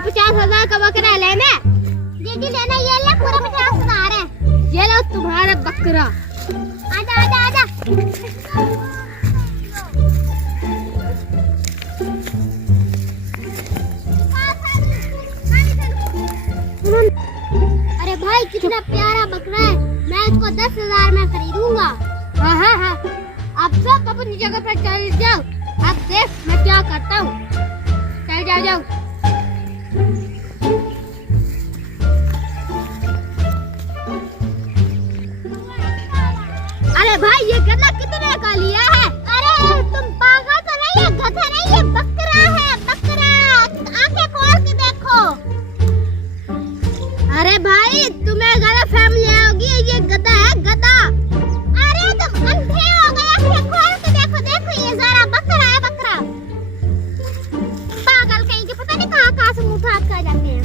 ये 50,000 का बकरा लेना? दीदी लेना, ये ले पूरा 50,000 है। ये लो तुम्हारा बकरा। आजा आजा आजा। अरे भाई कितना प्यारा बकरा है, मैं इसको 10,000 में खरीदूंगा। हाँ हाँ हाँ, आप सब अपनी जगह पर चल जाओ, अब देख मैं क्या करता हूँ। चल जाओ जाओ। अरे भाई ये गधा कितने का लिया है? अरे तुम पागल तो नहीं है, गधा नहीं है, बकरा है बकरा। आंखें खोल के देखो। अरे भाई तुम्हें गलत फहमी होगी, ये गधा है गधा। अरे तुम अंधे हो गए, आंखें खोल के देखो। देखो ये जरा बकरा है बकरा। पागल कहीं के, पता नहीं कहाँ से मुंह उठा कर जाते हैं।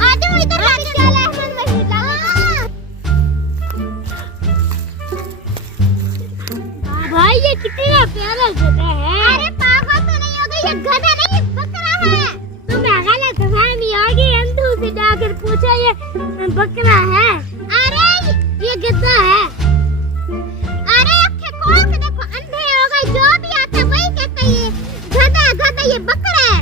आ जाओ इधर, क्या लहसुन वही भाई ये कितना प्यारा गधा है। अरे पागल तो नहीं हो गई, ये गधा नहीं बकरा है। तुम्हें गलत फहमी होगी, अंधों से जाकर पूछो ये बकरा है। अरे ये गधा है। अरे आंखें खोल के देखो, अंधे हो गए। जो भी आता है वही कहता है ये गधा गधा, ये बकरा है।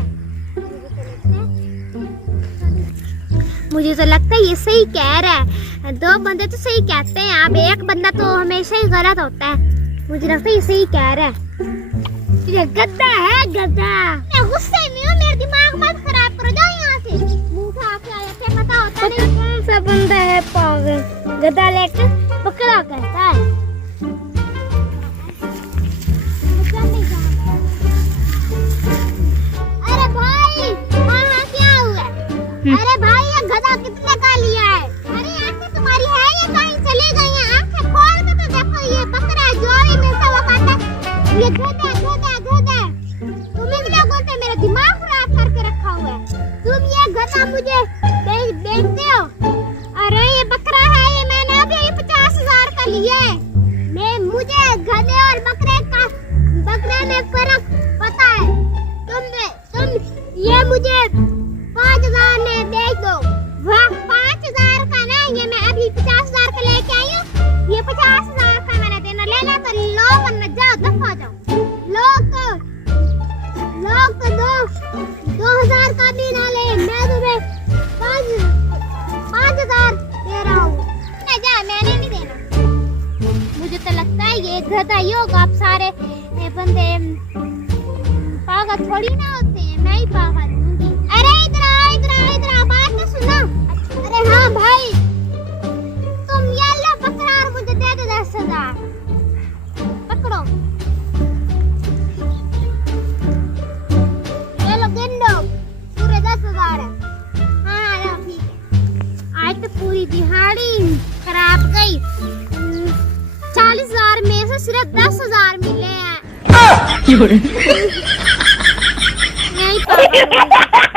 मुझे तो लगता है ये सही कह रहा है। दो बंदे तो सही कहते हैं, अब एक बंदा तो हमेशा ही गलत होता है। मुझे लगता है ये सही कह रहा है। ये गधा है गधा। मैं गुस्से में हूँ, मेरा दिमाग मत खराब करो, जाओ यहाँ से। मुंह उठा के आए थे, पता होता नहीं कौन सा बंदा है पागल, गधा लेकर बकरा कहता है। अरे भाई हाँ क्या हुआ? अरे भाई ये गधा कितने का लिया है? अरे आंखें तुम्हारी है ये कहीं चली गई हैं? आंखें खोल के तो देखो, ये बकरा है, जो भी मिलता वो खाता है। ये गधा गधा गधा। तुम इन लोगों से मेरा दिमाग खराब करके रखा हुआ है। तुम ये गधा मुझे बेचते हो? अरे ये बकरा है, ये मैंने अभी 50,000 का लिया है। मुझे गधे और बकरे में फर्क पता है। तुम ये मुझे 5,000 में बेच दो। वाह 5,000 का ना, ये मैं अभी 50,000 का लेके आई हूँ। ये 50,000 का मैंने देना, लेना तो लो वरना जाओ, दफा जाओ। लोग तो 2,000 का भी ना ले, मैं तुम्हें 5,000 दे रहा हूँ। जा, मैंने नहीं देना। मुझे तो लगता है ये गधा ही होगा। आप सारे बंदे पागल थोड़ी ना होते हैं, मैं ही पागल हूँ। अरे इधर आ, बात तो सुनो। अरे हाँ भाई, तुम ये लो बकरा और मुझे दे दो 10,000। पकड़ो, ये लो गिन लो, पूरे 10,000 है। हाँ ठीक है। आज तो पूरी दिहाड़ी खराब गई। 40,000 में से सिर्फ 10,000 मिले हैं। नहीं पागल।